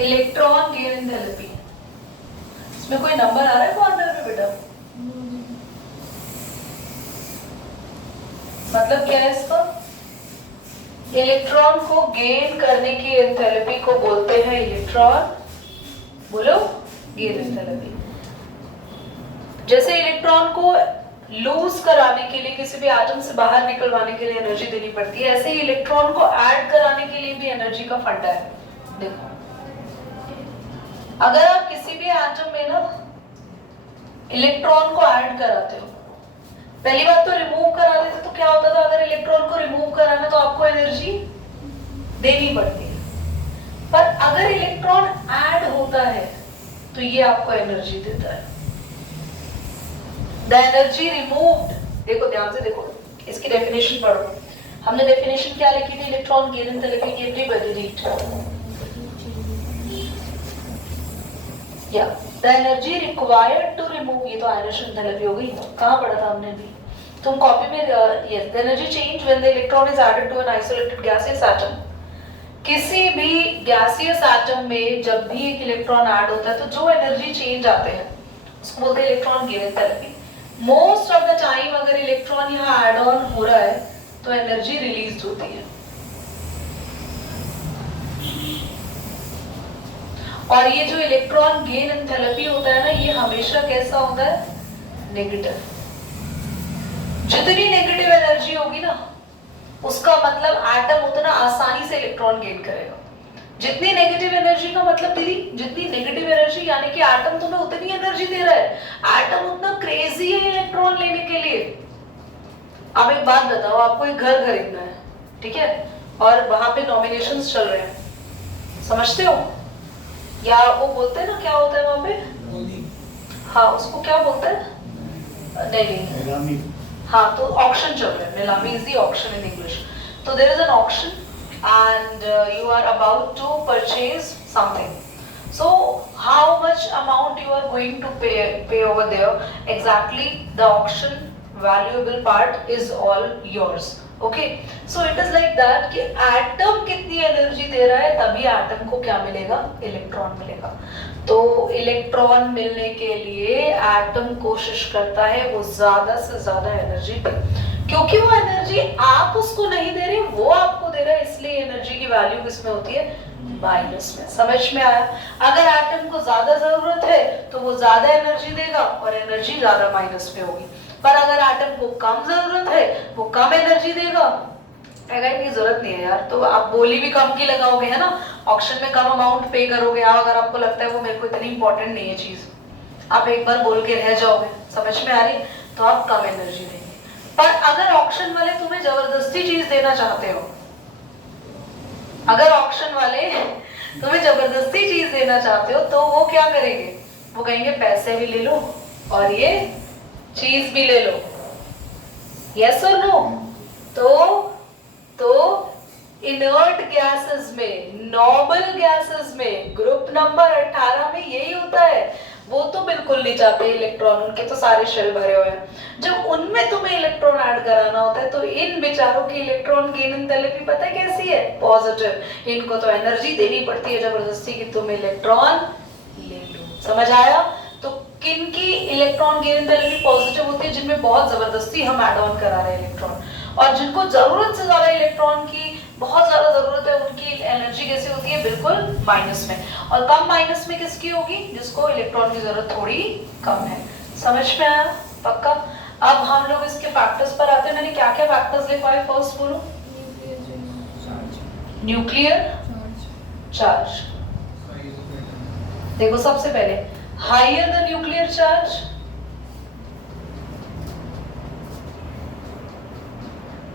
Electron gain enthalpy, इसमें कोई number आ रहा है कॉर्नर में बेटा? मतलब क्या है इसका? इलेक्ट्रॉन को गेन करने की एंथैल्पी को बोलते हैं इलेक्ट्रॉन, बोलो, गेन एंथैल्पी। जैसे इलेक्ट्रॉन को लूज कराने के लिए, किसी भी एटम से बाहर निकलवाने के लिए एनर्जी देनी पड़ती है, ऐसे ही इलेक्ट्रॉन को ऐड कराने के लिए भी एनर्जी का फंडा है। देखो, अगर आप किसी भी एटम में ना इलेक्ट्रॉन को ऐड कराते हो, पहली बात तो रिमूव करा देते तो क्या होता था? अगर इलेक्ट्रॉन को रिमूव कराना तो आपको एनर्जी देनी पड़ती है, पर अगर इलेक्ट्रॉन ऐड होता है तो ये आपको एनर्जी देता है। द एनर्जी रिमूव्ड, देखो ध्यान से देखो, इसकी डेफिनेशन पढ़ो। हमने डेफिनेशन क्या लिखी थी इलेक्ट्रॉन गेन एंथैल्पी की? Everybody read. या the energy required to remove, ये तो आयनिक एंथैल्पी हो गई, कहाँ पढ़ा था हमने भी? तुम कॉपी में, yes, the energy change when the electron is added to an isolated gaseous atom. किसी भी गैसियस एटम में जब भी एक इलेक्ट्रॉन ऐड होता है तो जो एनर्जी चेंज आते हैं उसको बोलते हैं electron gain enthalpy. Most of the time अगर इलेक्ट्रॉन यहाँ ऐड ऑन हो रहा है तो एनर्जी रिलीज होती है, और ये जो इलेक्ट्रॉन गेन एंथैल्पी होता है ना, ये हमेशा कैसा होता है? नेगेटिव। जितनी नेगेटिव एनर्जी होगी ना, उसका मतलब एटम उतना आसानी से इलेक्ट्रॉन गेन करेगा। जितनी नेगेटिव एनर्जी का मतलब दीदी, जितनी नेगेटिव एनर्जी यानी कि एटम तुम्हें उतनी एनर्जी दे रहा है, एटम उतना क्रेजी है इलेक्ट्रॉन लेने के लिए। अब एक बात बताओ, आपको एक घर खरीदना है, ठीक है, और वहां पे नॉमिनेशंस चल रहे हैं, समझते हो? या वो बोलते हैं ना, क्या होता है वहां पे? हाँ, उसको क्या बोलते हैं? नहीं, हाँ, तो ऑक्शन चल रहा है, नीलामी is the auction in English. तो there is an auction and you are about to purchase something, so how much amount you are going to pay over there, exactly the auction valuable part is all yours, okay? So it is like that कि atom कितनी energy दे रहा है तभी atom को क्या मिलेगा? Electron मिलेगा। तो इलेक्ट्रॉन मिलने के लिए एटम कोशिश करता है वो ज्यादा से ज्यादा एनर्जी दे, क्योंकि वो एनर्जी आप उसको नहीं दे रहे, वो आपको दे रहा है, इसलिए एनर्जी की वैल्यू किसमें होती है? माइनस में। समझ में आया? अगर एटम को ज्यादा जरूरत है तो वो ज्यादा एनर्जी देगा और एनर्जी ज्यादा माइनस में होगी, पर अगर एटम को कम जरूरत है वो कम एनर्जी देगा। इतनी जरूरत नहीं है यार, तो आप बोली भी कम की लगाओगे, है ना, ऑक्शन में कम अमाउंट पे करोगे, अगर आपको लगता है वो मेरे को इतनी इंपॉर्टेंट नहीं है चीज, आप एक बार बोल के रह जाओगे, समझ में आ रही, तो आप कम एनर्जी देंगे। पर अगर ऑक्शन वाले तुम्हें जबरदस्ती चीज देना चाहते हो, अगर ऑक्शन वाले तुम्हें जबरदस्ती चीज देना चाहते हो तो वो क्या करेंगे? वो कहेंगे पैसे भी ले लो और ये चीज भी ले लो, यस और नो? तो इनर्ट गैसेस में, नॉर्मल गैसेस में, ग्रुप नंबर 18 में यही होता है, वो तो बिल्कुल नहीं चाहते इलेक्ट्रॉन, उनके तो सारे शेल भरे हुए हैं। जब उनमें तुम्हें इलेक्ट्रॉन ऐड कराना होता है तो इन बेचारों की इलेक्ट्रॉन गेन एंथैल्पी पता है कैसी है? पॉजिटिव। इनको तो एनर्जी देनी पड़ती है जबरदस्ती कि तुम इलेक्ट्रॉन ले लो। समझ आया? तो किन की इलेक्ट्रॉन गेन एंथैल्पी पॉजिटिव होती है? जिनमें बहुत जबरदस्ती हम ऐड ऑन करा रहे हैं इलेक्ट्रॉन, और जिनको जरूरत से ज्यादा इलेक्ट्रॉन की बहुत ज्यादा जरूरत है, उनकी एनर्जी कैसी होती है? बिल्कुल माइनस में। और कम माइनस में किसकी होगी? जिसको इलेक्ट्रॉन की जरूरत थोड़ी कम है। समझ में आया? पक्का? अब हम लोग इसके फैक्टर्स पर आते हैं। मैंने क्या क्या फैक्टर्स लिखवाए? फर्स्ट बोलो। Nuclear charge. देखो सबसे पहले, हायर द न्यूक्लियर चार्ज,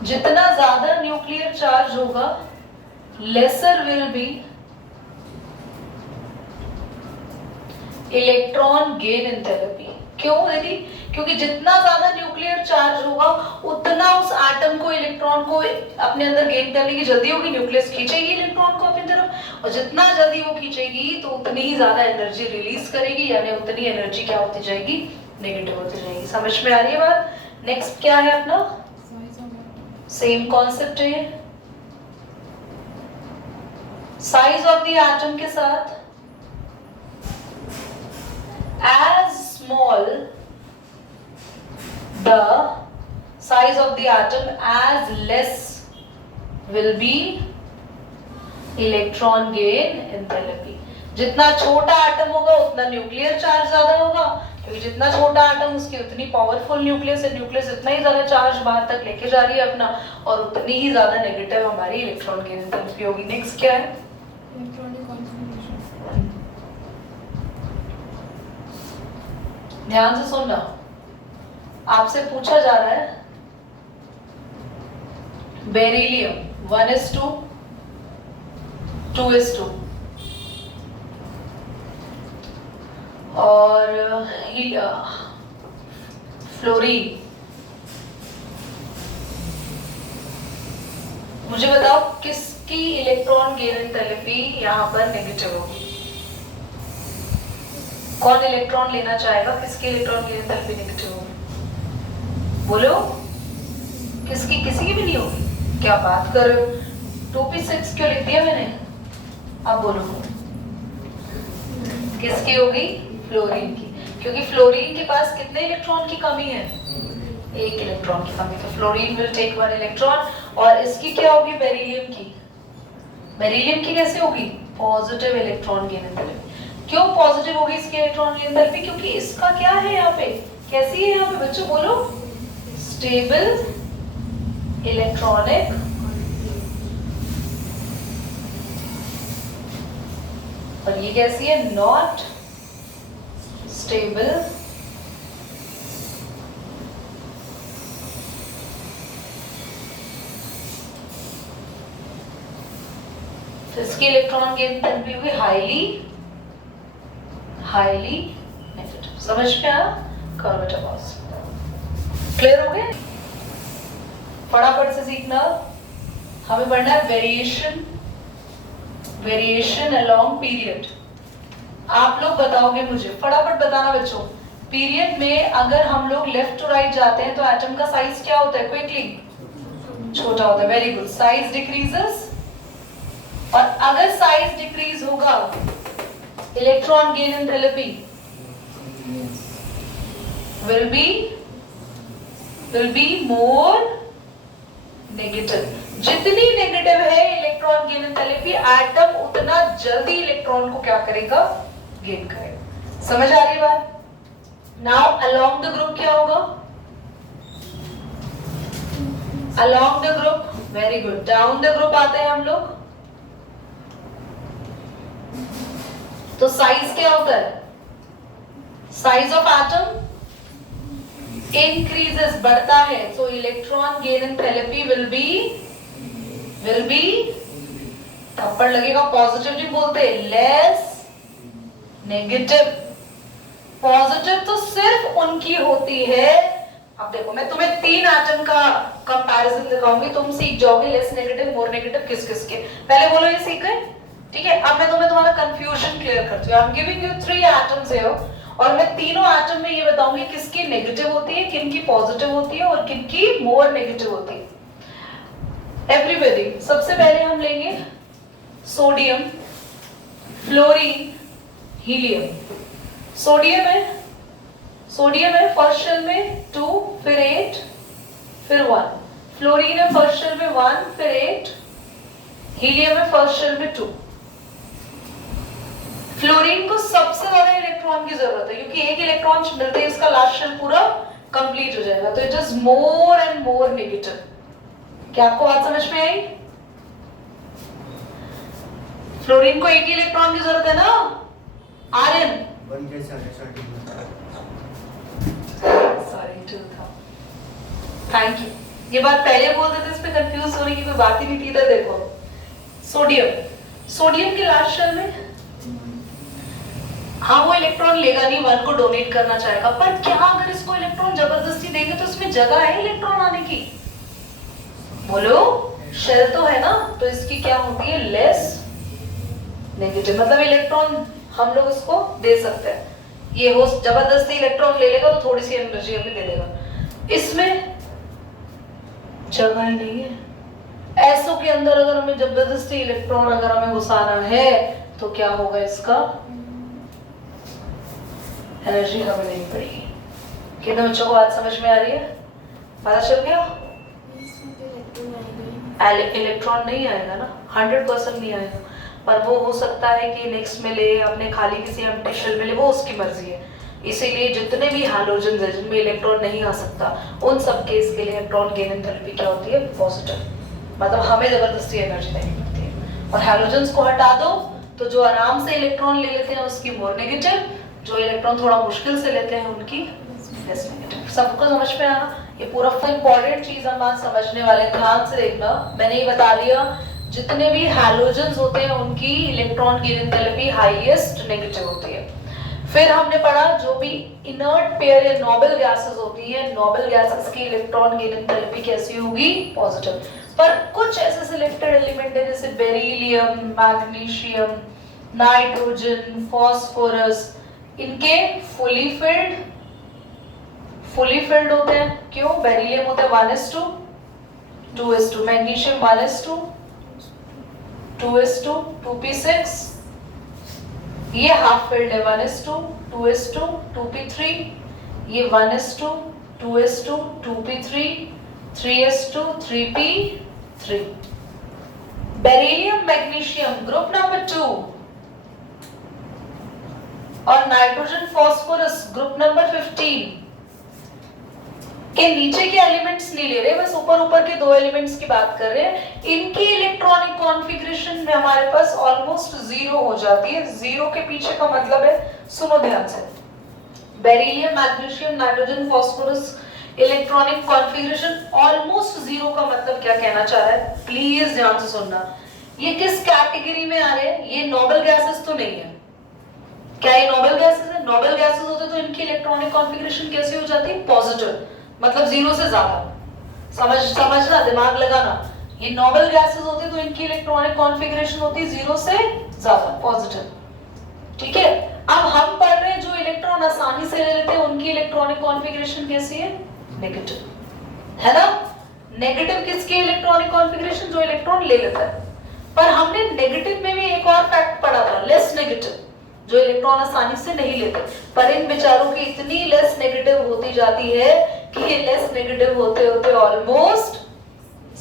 जितना ज्यादा न्यूक्लियर चार्ज होगा laser will be electron gain enthalpy. क्यों दीदी? क्योंकि जितना ज्यादा न्यूक्लियर चार्ज होगा उतना उस एटम को, इलेक्ट्रॉन को अपने अंदर गेन करने की जल्दी होगी, न्यूक्लियस खींचेगी इलेक्ट्रॉन को अपनी तरफ, और जितना जल्दी वो खींचेगी तो उतनी ही ज्यादा एनर्जी रिलीज करेगी, यानी उतनी एनर्जी क्या होती जाएगी? नेगेटिव होती जाएगी। समझ में आ रही है बात? नेक्स्ट क्या है अपना? सेम कॉन्सेप्ट है, साइज ऑफ द एटम के साथ as small the size of the atom, as less will be electron gain enthalpy. जितना छोटा एटम होगा उतना न्यूक्लियर चार्ज ज्यादा होगा, क्योंकि जितना छोटा एटम उसकी उतनी पावरफुल न्यूक्लियस है, न्यूक्लियस इतना ही ज्यादा चार्ज बाहर तक लेके जा रही है अपना, और उतनी ही ज्यादा नेगेटिव हमारी इलेक्ट्रॉन गेन एंथैल्पी होगी. नेक्स्ट क्या है? Electronic configuration. ध्यान से सुनना, आपसे पूछा जा रहा है बेरिलियम 1:2, 2:2 और फ्लोरीन. मुझे बताओ किसकी इलेक्ट्रॉन गेन एंथैल्पी यहाँ पर नेगेटिव होगी? कौन इलेक्ट्रॉन लेना चाहेगा? किसकी इलेक्ट्रॉन गेन एंथैल्पी नेगेटिव होगी? बोलो. किसकी? किसी की भी नहीं होगी. क्या बात कर रहे हो? 2p6 क्यों लिख दिया मैंने? अब बोलो किसकी होगी? फ्लोरीन की. क्योंकि फ्लोरीन के पास कितने इलेक्ट्रॉन की कमी है? एक इलेक्ट्रॉन की कमी. तो फ्लोरीन विल टेक 1 इलेक्ट्रॉन. और इसकी क्या होगी? बेरिलियम की. बेरिलियम की कैसे होगी? Positive electron gain enthalpy. क्यों पॉजिटिव होगी इसकी इलेक्ट्रॉन गेन एंथैल्पी? क्योंकि इसका क्या है यहाँ पे? कैसी है यहाँ पे बच्चों? बोलो. स्टेबल इलेक्ट्रॉनिक और ये कैसी है? नॉट स्टेबल तो इसकी इलेक्ट्रॉन गेन एंथैल्पी हुई हाईली नेगेटिव. समझ में आया? करो बेटा बॉस. क्लियर हो गए? फटाफट से सीखना. हमें पढ़ना है वेरिएशन अलोंग पीरियड. आप लोग बताओगे मुझे, फटाफट बताना बच्चों. पीरियड में अगर हम लोग लेफ्ट टू राइट जाते हैं तो एटम का साइज क्या होता है? क्विकली छोटा होता है. Very good. Size decreases. और अगर साइज डिक्रीज होगा electron gain enthalpy will be more negative. जितनी नेगेटिव है इलेक्ट्रॉन गेन एंथैल्पी, एटम उतना जल्दी इलेक्ट्रॉन को क्या करेगा? गेन करेगा. समझ आ रही बात? नाउ अलोंग द ग्रुप क्या होगा? Along the group. Very good. Down the group आते हैं हम लोग. तो साइज क्या होता है? साइज ऑफ एटम increases, बढ़ता है. So electron gain enthalpy will be थप्पड़ लगेगा. पॉजिटिव बोलते हैं, लेस नेगेटिव. पॉजिटिव तो सिर्फ उनकी होती है. अब देखो मैं तुम्हें 3 एटम का कंपैरिजन दिखाऊंगी, तुम सीख जाओगे लेस नेगेटिव मोर नेगेटिव किस किस के. पहले बोलो ये सीख गए? ठीक है. अब मैं तुम्हें तुम्हारा कंफ्यूजन क्लियर करती हूँ. I am giving you 3 atoms here और मैं तीनों एटम में ये बताऊंगी किसकी नेगेटिव होती है, किनकी पॉजिटिव होती है और किनकी मोर नेगेटिव होती है. एवरीबॉडी. सबसे पहले हम लेंगे सोडियम, फ्लोरीन, हीलियम. सोडियम है फर्स्ट शेल में 2, फिर 8, फिर 1. फ्लोरीन है फर्स्ट शेल में 1, फिर 8. हीलियम है फर्स्ट शेल में 2. फ्लोरीन को सबसे ज्यादा इलेक्ट्रॉन की जरूरत है, क्योंकि एक इलेक्ट्रॉन मिलते ही इसका लास्ट शेल पूरा कंप्लीट हो जाएगा. तो it is more and more negative. क्या आपको बात समझ में आई? फ्लोरीन को एक ही इलेक्ट्रॉन की जरूरत है ना. आर्यन सॉरी 2 था. Thank you. ये बात पहले बोल देते, इस पे कंफ्यूज होने की कोई बात ही नहीं थी. इधर देखो, सोडियम के लास्ट शेल में हाँ वो इलेक्ट्रॉन लेगा नहीं, 1 को डोनेट करना चाहेगा. पर क्या अगर इसको इलेक्ट्रॉन जबरदस्ती देंगे तो इसमें जगह है इलेक्ट्रॉन आने की? बोलो. शेल तो है ना. तो इसकी क्या होती है? Less negative. मतलब इलेक्ट्रॉन हम लोग इसको दे सकते हैं. ये हो जबरदस्ती इलेक्ट्रॉन ले लेगा तो थोड़ी सी एनर्जी हमें दे देगा. इसमें जगह नहीं है. एसओ के अंदर अगर हमें जबरदस्ती इलेक्ट्रॉन अगर हमें घुसाना है तो क्या होगा? इसका एनर्जी हमें लेनी पड़ेगी। कितने बच्चों को बात समझ में आ रही है? पता चल गया? इलेक्ट्रॉन नहीं आएगा ना, 100% नहीं आएगा, पर वो हो सकता है कि नेक्स्ट में ले, अपने खाली किसी एम्प्टी शेल में ले, वो उसकी मर्जी है। इसीलिए जितने भी हैलोजन्स हैं जिनमें इलेक्ट्रॉन नहीं आ सकता, उन सब केस के लिए इलेक्ट्रॉन गेन एंथैल्पी क्या होती है? पॉजिटिव। मतलब हमें जबरदस्ती एनर्जी देनी पड़ती है। और हैलोजन्स को हटा दो तो जो आराम से इलेक्ट्रॉन ले लेते हैं उसकी मोर नेगेटिव, जो इलेक्ट्रॉन थोड़ा मुश्किल से लेते हैं उनकी लेस नेगेटिव। सबको समझ में आया? ये पूरा इंपॉर्टेंट चीज हम आज समझने वाले हैं, ध्यान से देखना। मैंने ये बता दिया जितने भी हैलोजन्स होते हैं उनकी electron gain enthalpy highest negative होती है। फिर हमने पढ़ा जो भी इनर्ट पेयर या नोबल गैसेस होती है, नोबल गैसेस की इलेक्ट्रॉन गेन एंथैल्पी कैसी होगी? पॉजिटिव। पर कुछ ऐसे सिलेक्टेड एलिमेंट है जैसे बेरिलियम, मैग्नीशियम, नाइट्रोजन, फास्फोरस, इनके फुली फिल्ड होते हैं। क्यों? बेरिलियम होता है 1s2, 2s2, magnesium 1s2, 2s2, 2p6, ये हाफ फिल्ड है 1s2, 2s2, 2p3, ये 1s2, 2s2, 2p3, 3s2, 3p3। Beryllium magnesium group number 2 और नाइट्रोजन फास्फोरस ग्रुप नंबर 15 के नीचे के एलिमेंट्स नहीं ले रहे, बस ऊपर के दो एलिमेंट्स की बात कर रहे हैं। इनकी इलेक्ट्रॉनिक कॉन्फ़िगरेशन में हमारे पास ऑलमोस्ट जीरो हो जाती है। जीरो के पीछे का मतलब है, सुनो ध्यान से, beryllium, magnesium, nitrogen, phosphorus electronic configuration almost zero का मतलब क्या कहना चाह रहा है? प्लीज ध्यान से सुनना। ये किस कैटेगरी में आ रहे हैं? ये नोबल गैसेस तो नहीं है। क्या ये नोबल गैसेस है? नोबल गैसेस होते तो इनकी इलेक्ट्रॉनिक कॉन्फ़िगरेशन कैसी हो जाती? पॉजिटिव, मतलब जीरो से ज्यादा। समझना, दिमाग लगाना। ये नोबल गैसेस होते तो इनकी इलेक्ट्रॉनिक कॉन्फ़िगरेशन होती जीरो से ज्यादा, पॉजिटिव। ठीक है, अब हम पढ़ रहे हैं जो इलेक्ट्रॉन आसानी से ले लेते हैं उनकी इलेक्ट्रॉनिक कॉन्फ़िगरेशन कैसी है? नेगेटिव, है ना? नेगेटिव किसकी इलेक्ट्रॉनिक कॉन्फ़िगरेशन? जो इलेक्ट्रॉन ले लेता है। पर हमने नेगेटिव में भी एक और फैक्ट पढ़ा था, लेस नेगेटिव, जो इलेक्ट्रॉन आसानी से नहीं लेते, पर इन बेचारों की इतनी लेस नेगेटिव होती जाती है कि ये लेस नेगेटिव होते होते ऑलमोस्ट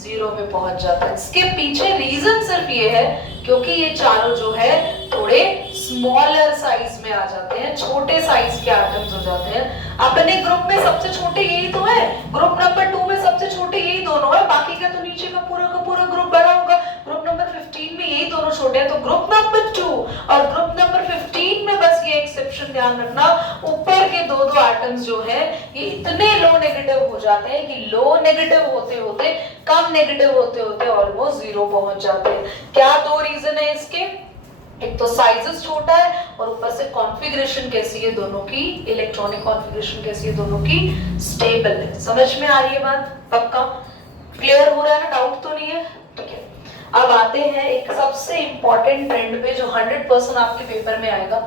जीरो पे पहुंच जाता है। इसके पीछे रीजन सिर्फ ये है क्योंकि ये चारों जो है थोड़े स्मॉलर साइज में आ जाते हैं, छोटे साइज के एटम्स हो जाते हैं। अपने ग्रुप में सबसे छोटे यही तो है, ग्रुप नंबर 2 में सबसे छोटे यही दोनों है, बाकी का तो नीचे का पूरा ग्रुप बड़ा होगा। ग्रुप नंबर 15 में यही दोनों छोटे हैं, तो ग्रुप नंबर 2 और ग्रुप नंबर 15 में बस ये एक्सेप्शन ध्यान रखना, ऊपर के दो एटम्स जो है ये इतने लो नेगेटिव हो जाते हैं कि लो नेगेटिव होते होते, कम नेगेटिव होते होते ऑलमोस्ट जीरो पहुंच जाते हैं। क्या दो रीजन है इसके? एक तो साइजेस छोटा है और ऊपर से कॉन्फ़िगरेशन कैसी है दोनों की, इलेक्ट्रॉनिक कॉन्फ़िगरेशन कैसी है दोनों की? स्टेबल है। समझ में आ रही है बात? पक्का क्लियर हो रहा है ना? डाउट तो नहीं है? ठीक है, अब आते हैं एक सबसे इंपॉर्टेंट ट्रेंड पे जो 100% आपके पेपर में आएगा।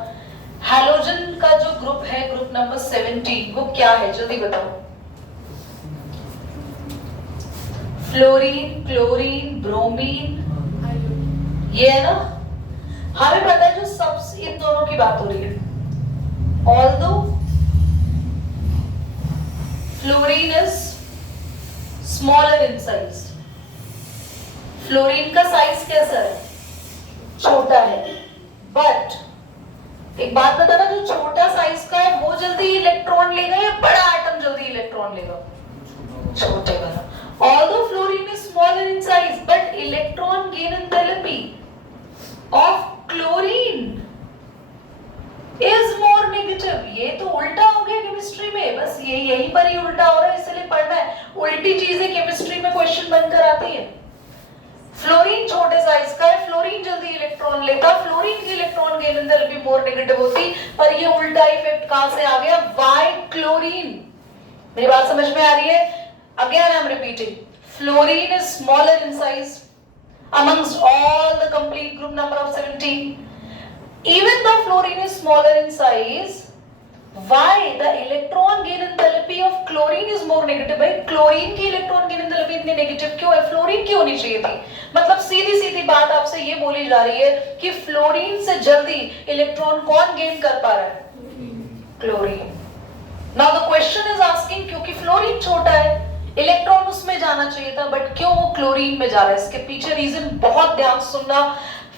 हैलोजन का जो ग्रुप है, ग्रुप नंबर 17, वो क्या है? जल्दी बताओ। फ्लोरीन, क्लोरीन, ब्रोमीन, ये है ना? हमें पता है जो सबसे इन दोनों की बात हो रही है। Although fluorine is smaller in size, fluorine का साइज कैसा है? छोटा है। बट एक बात बताना, जो छोटा साइज का है वो जल्दी इलेक्ट्रॉन लेगा या बड़ा एटम जल्दी इलेक्ट्रॉन लेगा? छोटे वाला। Although fluorine is smaller in size, but electron gain enthalpy of chlorine is more negative. ये तो उल्टा हो गया केमिस्ट्री में, बस ये यहीं पर ही उल्टा हो रहा है, इसलिए पढ़ना है। उल्टी चीजें केमिस्ट्री में क्वेश्चन बनकर आती है। फ्लोरीन छोटे साइज का है, फ्लोरीन जल्दी इलेक्ट्रॉन लेता, फ्लोरीन की electron gain enthalpy more negative होती, पर ये उल्टा इफेक्ट कहां से आ गया? Why chlorine. मेरी बात समझ में आ रही है? Again I am repeating, fluorine is smaller in size amongst all the complete group number of 17. Even though fluorine is smaller in size, why the electron gain enthalpy of chlorine is more negative? भाई chlorine की electron gain enthalpy इतनी negative क्यों है? Fluorine की होनी चाहिए थी। मतलब सीधी सीधी बात आपसे ये बोली जा रही है कि फ्लोरीन से जल्दी इलेक्ट्रॉन कौन गेन कर पा रहा है? Chlorine. Now the question is asking, क्योंकि फ्लोरीन छोटा है, इलेक्ट्रॉन उसमें जाना चाहिए था, बट क्यों वो क्लोरीन में जा रहा है? इसके पीछे रीजन बहुत ध्यान सुनना।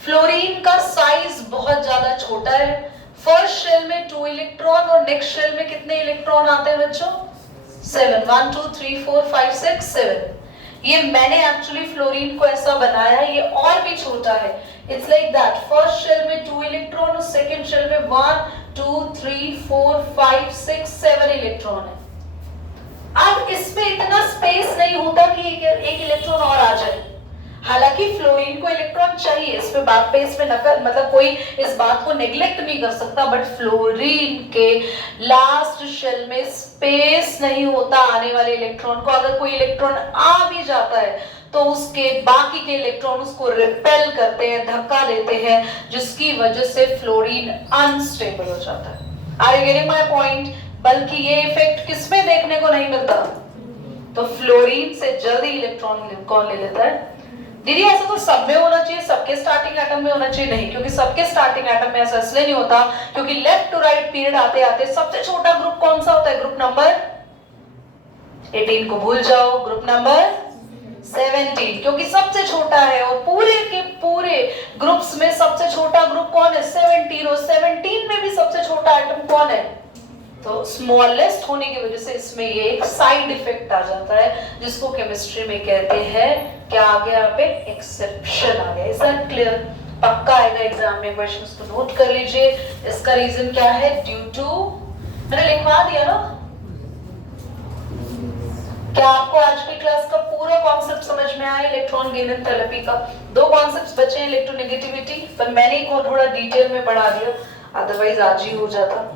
फ्लोरीन का साइज बहुत ज्यादा छोटा है। फर्स्ट शेल में 2 इलेक्ट्रॉन और नेक्स्ट शेल में कितने इलेक्ट्रॉन आते हैं बच्चों? 7। 1 2 3 4 5 6 7। ये मैंने एक्चुअली फ्लोरीन को ऐसा बनाया, ये और भी छोटा है। It's like that, first shell में 2 इलेक्ट्रॉन और सेकंड शेल में 1 2 3 4 5 6 7 इलेक्ट्रॉन है। अब इसमें इतना स्पेस नहीं होता कि एक इलेक्ट्रॉन और आ जाए। हालांकि फ्लोरीन को इलेक्ट्रॉन चाहिए, इस पे बात पे इसमें नकल मतलब कोई इस बात को नेग्लेक्ट नहीं कर सकता, बट फ्लोरीन के लास्ट शेल में स्पेस नहीं होता आने वाले इलेक्ट्रॉन को। अगर कोई इलेक्ट्रॉन आ भी जाता है तो उसके बाकी के इलेक्ट्रॉन उसको रिपेल करते हैं, धक्का देते हैं, जिसकी वजह से फ्लोरीन अनस्टेबल हो जाता है। Are you getting my point? बल्कि ये इफेक्ट किसमें देखने को नहीं मिलता? तो फ्लोरीन से जल्दी इलेक्ट्रॉन कौन ले लेता है? दीदी ऐसा तो सब में होना चाहिए, सबके स्टार्टिंग एटम में होना चाहिए? नहीं, क्योंकि सबके स्टार्टिंग एटम में ऐसा इसलिए नहीं होता क्योंकि लेफ्ट टू राइट पीरियड आते आते सबसे छोटा ग्रुप कौन सा होता है? ग्रुप नंबर 18 को भूल जाओ, ग्रुप नंबर 17, क्योंकि सबसे छोटा है। और पूरे के पूरे ग्रुप्स में सबसे छोटा ग्रुप कौन है? 17। और 17 में भी सबसे छोटा एटम कौन है? तो स्मॉलेस्ट होने की वजह से इसमें ये एक साइड इफेक्ट आ जाता है, जिसको केमिस्ट्री में कहते हैं, क्या आ गया यहाँ पे? एक्सेप्शन आ गया। Is that clear? पक्का आएगा एग्जाम में, क्वेश्चंस को नोट कर लीजिए। इसका रीजन क्या है? ड्यू टू, मैंने लिखवा दिया ना। क्या आपको आज की क्लास का पूरा कॉन्सेप्ट समझ में आया? इलेक्ट्रॉन गेन एंड थेरेपी का 2 कॉन्सेप्ट्स बचे हैं, इलेक्ट्रोनेगेटिविटी, पर मैंने थोड़ा डिटेल में पढ़ा दिया, अदरवाइज आज ही हो जाता।